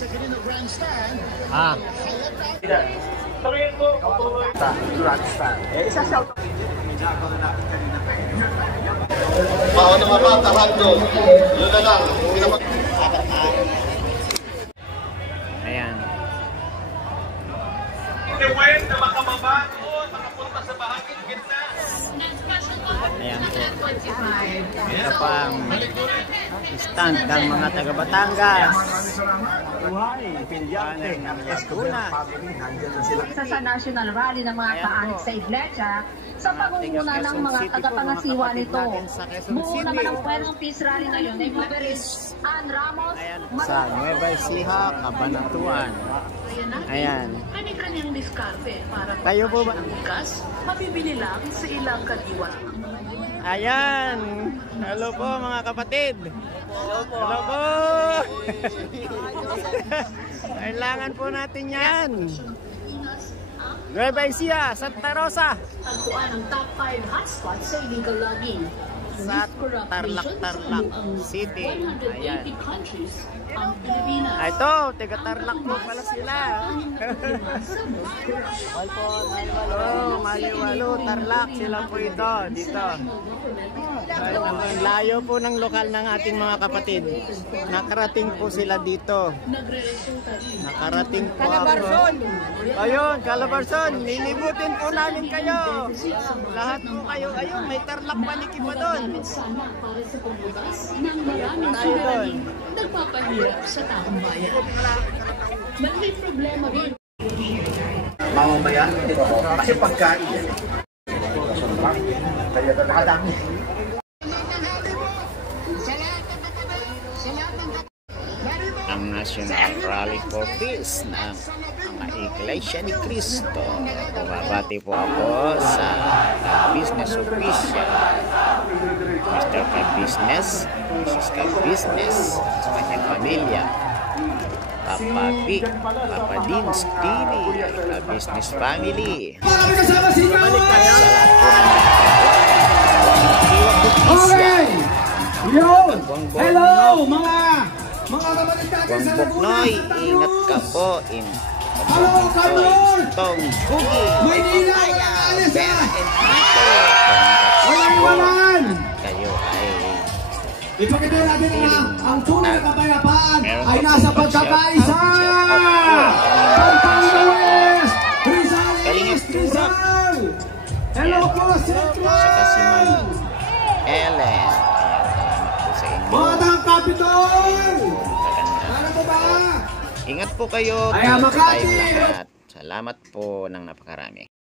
Ah. Grandstand. Isa shout. Paano nga ba? Tahan doon. Yun na lang. Ayan. Wait na makababa doon, makapunta sa bahaging gitna. Ayan po. Ito pang stand ng mga taga Batangas. Sa national rally ng mga kaan sa Iglesia sa pangunguna ng mga tagapangasiwa nito. Buo naman ang Puerto Peace Rally ngayon ay Maberis, Ann Ramos, Sa Nueva Ecija, Cabanatuan. Ayan. Kani-kanyang diskarte para Kayo po ba? bukas, mabibili lang sa ilang kadiwa. Ayan. Hello po mga kapatid. Hello po. Hello po. Kailangan po natin yan. Nueva Ecija, Santa Rosa. Tagpuan ang top 5 hotspots sa illegal logging. Sa Tarlac City. Ayan. Ang Pilipinas. Ito, taga Tarlac po pala sila. Maliwalo, Tarlac sila po ito dito. Ang layo po ng lokal ng ating mga kapatid. Nakarating po sila dito. Nakarating po ako. Ayun, Calabarzon, ninibutin po namin kayo. Lahat po kayo. Ayun, may Tarlac paniki pa doon. Sana para sa pagbukas ng maraming suliranin nagpapahirap sa taong bayan. May problema din. Mamamayan, kasi pagkain yan. Kaya nakadami. Ang National Rally for Peace ng mga Iglesia ni Cristo. Bumabati po ako sa business official, Mr. Ka-Business, Mrs. Ka-Business, sa kanyang pamilya, Papa P, Papa Dins TV, Ka-Business Family. Balik tayo sa lahat po ng Okay! Yun! Hello mga kapatid natin sa Buknoy, ingat ka po. Hello, Kanor! Tong Bugi, Maynila! Vera and Tito. Walang iwanan! Kayo ay Ipakita natin ang tunay na kapayapaan ay nasa pagkakaisa! Pampanga West! Rizal East! Rizal! Hello po, Central! saka si Ma'am Ellen. Ayan, salamat po sa inyo. Batang Capitol! Maganda. Ano po ba? Ingat po kayo. Ay, Makati! Tayong lahat. Salamat po ng napakarami.